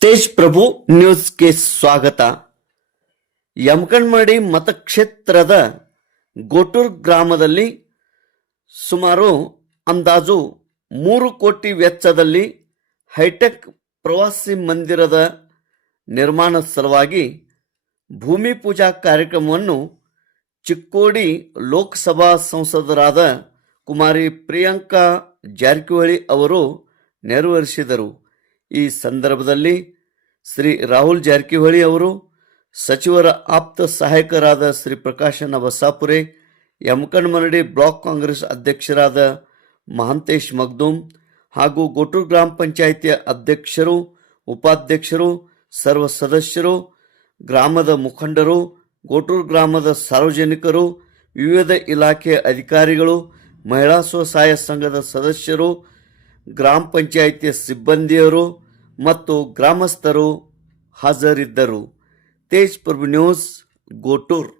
ತೇಜ್ ಪ್ರಭು ನ್ಯೂಸ್ಗೆ ಸ್ವಾಗತ. ಯಮಕಣ್ಮಡಿ ಮತಕ್ಷೇತ್ರದ ಗೋಟೂರ್ ಗ್ರಾಮದಲ್ಲಿ ಸುಮಾರು ಅಂದಾಜು ಮೂರು ಕೋಟಿ ವೆಚ್ಚದಲ್ಲಿ ಹೈಟೆಕ್ ಪ್ರವಾಸಿ ಮಂದಿರದ ನಿರ್ಮಾಣ ಸಲುವಾಗಿ ಭೂಮಿ ಪೂಜಾ ಕಾರ್ಯಕ್ರಮವನ್ನು ಚಿಕ್ಕೋಡಿ ಲೋಕಸಭಾ ಸಂಸದರಾದ ಕುಮಾರಿ ಪ್ರಿಯಾಂಕಾ ಜಾರಕಿಹೊಳಿ ಅವರು ನೆರವೇರಿಸಿದರು. ಈ ಸಂದರ್ಭದಲ್ಲಿ ಶ್ರೀ ರಾಹುಲ್ ಜಾರಕಿಹೊಳಿ ಅವರು, ಸಚಿವರ ಆಪ್ತ ಸಹಾಯಕರಾದ ಶ್ರೀ ಪ್ರಕಾಶನ ಬಸಾಪುರೆ ಯಮಕಣ್ಮನಡಿ ಬ್ಲಾಕ್ ಕಾಂಗ್ರೆಸ್ ಅಧ್ಯಕ್ಷರಾದ ಮಹಾಂತೇಶ್ ಮಗ್ದೂಮ್ ಹಾಗೂ ಗೋಟೂರು ಗ್ರಾಮ ಪಂಚಾಯಿತಿಯ ಅಧ್ಯಕ್ಷರು, ಉಪಾಧ್ಯಕ್ಷರು, ಸರ್ವ ಸದಸ್ಯರು, ಗ್ರಾಮದ ಮುಖಂಡರು, ಗೋಟೂರು ಗ್ರಾಮದ ಸಾರ್ವಜನಿಕರು, ವಿವಿಧ ಇಲಾಖೆಯ ಅಧಿಕಾರಿಗಳು, ಮಹಿಳಾ ಸ್ವಸಹಾಯ ಸಂಘದ ಸದಸ್ಯರು ಗ್ರಾಮ ಪಂಚಾಯಿತಿಯ ಸಿಬ್ಬಂದಿಯರು ಮತ್ತು ಗ್ರಾಮಸ್ಥರು ಹಾಜರಿದ್ದರು. ತೇಜ್ ಪ್ರಭು ನ್ಯೂಸ್ ಗೋಟೂರ್.